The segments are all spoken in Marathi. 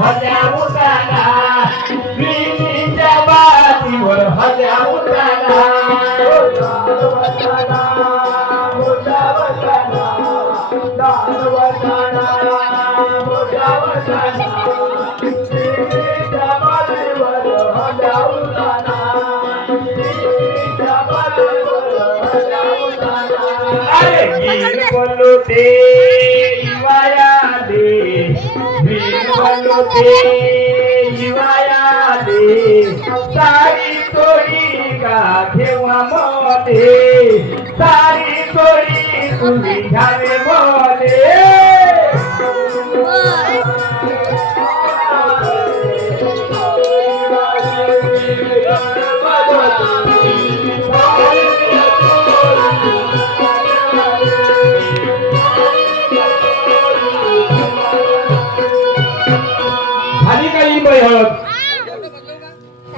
हल्या उताना विहिरीच्या बातीवर हल्या उताना बोलो ते युवाया दे वीर बोलो ते युवाया दे सारी तोडी का घेवा मोते सारी तोडी तुम्ही घ्यावे मोते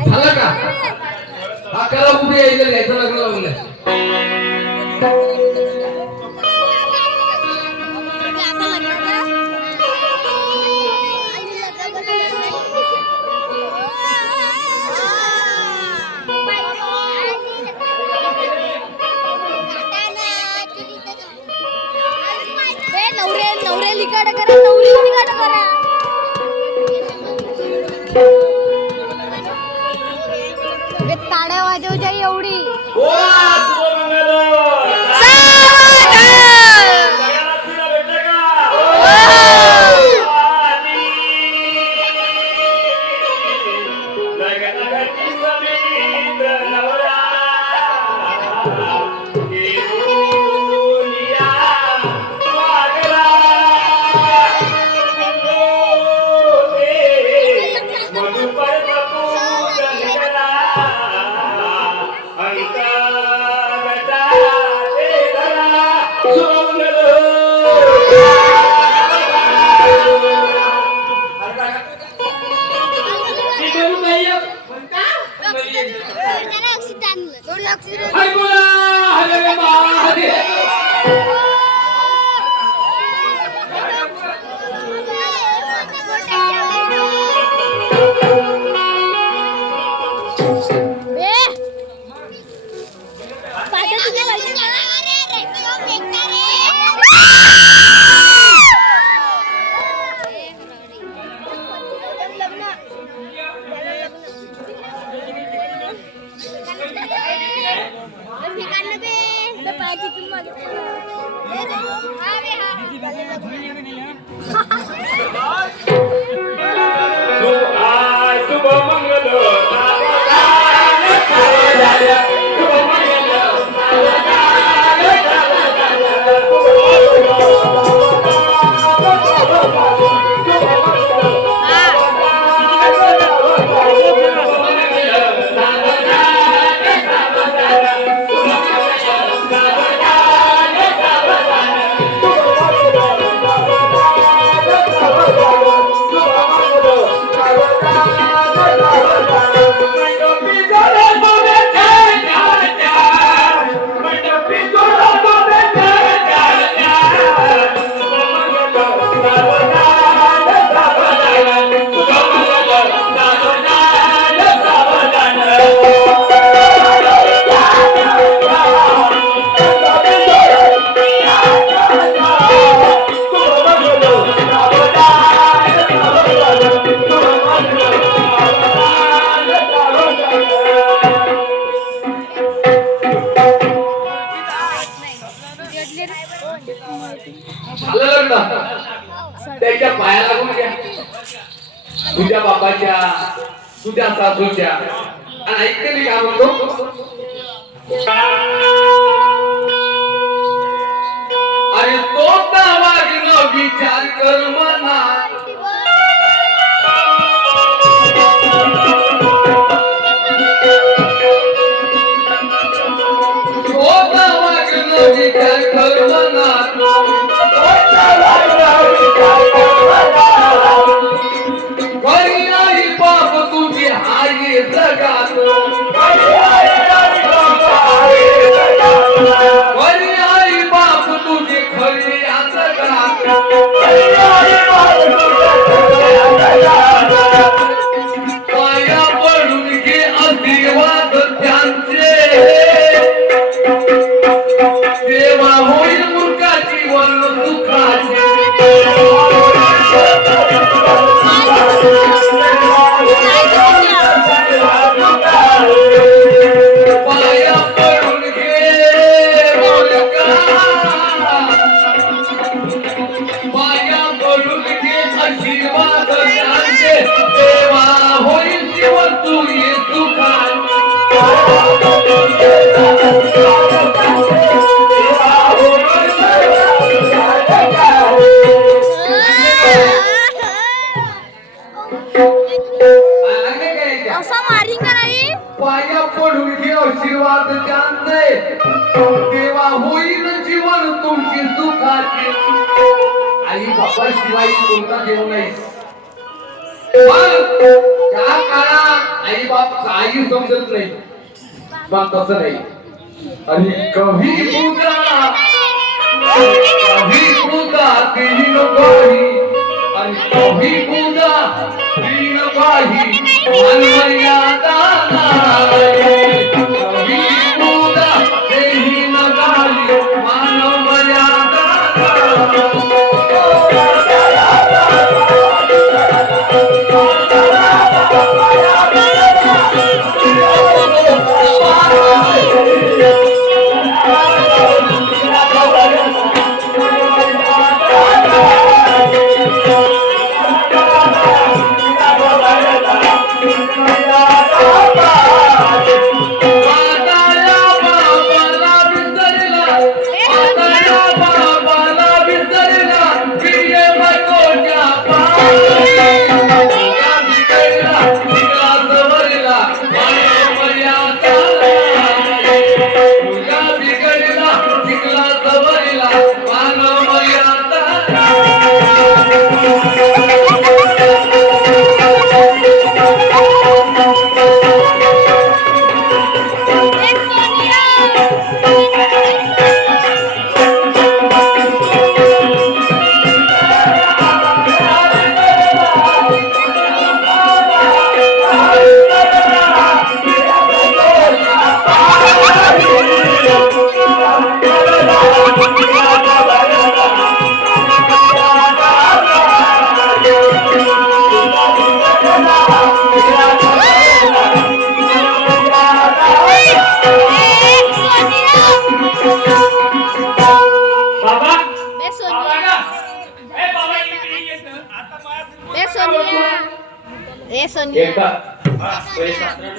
झालं का हा करा पुढे यायचं घ्यायचं लग्न लावलं नवरे लिकाड करा नवरी लिकाड करा ताड्या वाजवच्या एवढी त्याच्या पाया लागून घ्या तुझ्या बाबाच्या तुझ्या सासूच्या आणि ऐकते मी काय म्हणतो अरे तो वागणं विचार कर मना विचार कर मना बाप तुझी हाय जगात आई बाप तुझी खरी जगात आहे तेव्हा होईल जीवन तुमची सुखाची. आई बाबा शिवाय कोणता देव नाही. पण त्या काळात आई बाप काही समजत नाही. पण तसं नाही. आणि कभी खुदा तीन बाही आणि कभी खुदा तीन बाही मन मर्यादा नाही. कभी खुदा तीन बाही मन मर्यादा नाही.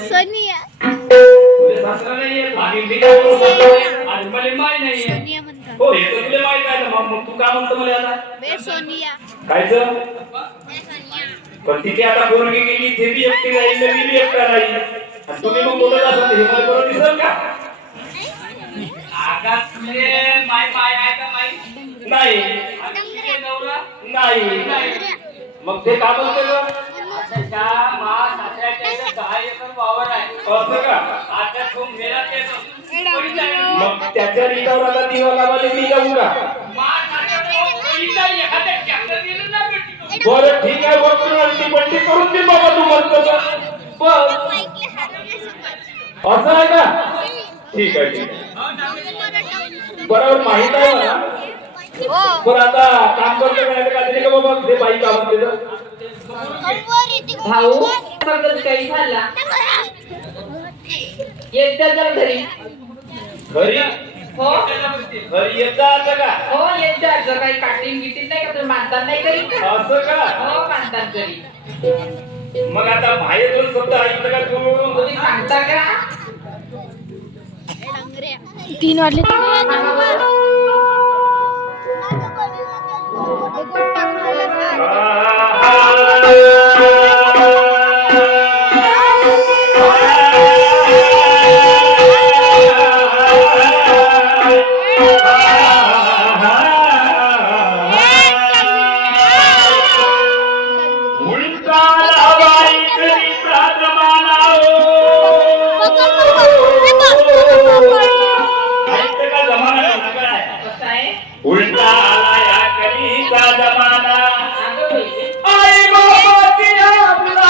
सोनिया तुझे सासरा नाहीये भाभी आणि मला माय नाहीये. सोनिया म्हणतात. हो हे तर तुला माहित आहे ना. मग तू काय म्हणतो मला आता बे सोनिया कायचं. बे सोनिया पण तिथे आता पोरगी गेली ते बी एकटी राहील मी बी एकटा राहील. आणि तुम्ही मग बोलत असाल हे मला बरं दिसेल का. आगा तुले माय पाय आहे का माई नाही आणि तुझे नवरा नाही. मग ते का बोलते गं? त्याच्या मा सासऱ्याच्या इथे 10 एकर वावर आहे. असं का. आता तू मेला ते मग त्याच्या रीतावर आता दिवा लावायला मी जाऊ का. मा सासऱ्याच्या एखाद्या ट्रॅक्टर दिलं ना भेटी करून. बरं ठीक आहे बघतो आणि ती पट्टी करून दे बाबा तू म्हणतो का. बस असं आहे का. ठीक आहे ठीक आहे बरोबर माहित आहे मला. बरं आता काम करतो का नाही का बाबा ते बाई काम केलं. भाऊ काही खाल्ला येत जा जरा घरी. घरी हो घरी येत जायचं का. हो येत जायचं. काही काटिंग गिटिंग नाही का तुम्ही मानतान नाही करीत का? असं का. हो मानतान करी. मग आता बाहेर दोन शब्द ऐकलं का तू. तुम्ही सांगता का 3 वाजले. उलटा आला या कलीचा जमाना. आई बाबाची आपला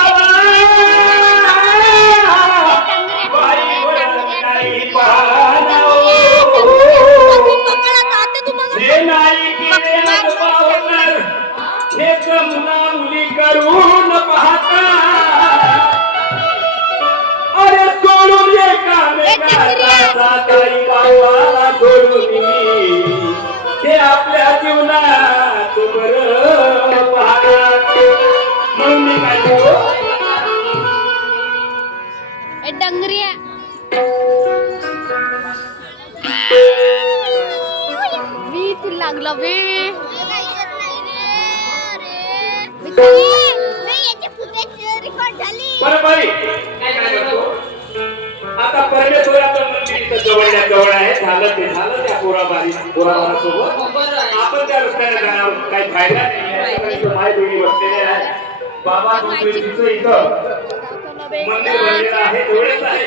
बाईवर नाही पाहणं. हे नाही केले अनुभवावर हे जमना मुली करून पाहता. अरे सोडून एकामेकाचा काही बाबाला सोडून ते आपल्या जीवनात बरं पाहतात. म्हणून मी काय करू डंगरिया मी तू लागला बे. बरं बाई काय करतो आता परमेश्वराचं मंदिर इथं जवळच्या जवळ आहे. झालं ते झालं त्या पोराबारीसोबत आपण त्या रस्त्याने जाणार काही फायदा नाही. माय दोन्ही बसलेले आहे. बाबा तुमचं इथं मंदिर बनलेलं आहे तेवढेच आहे.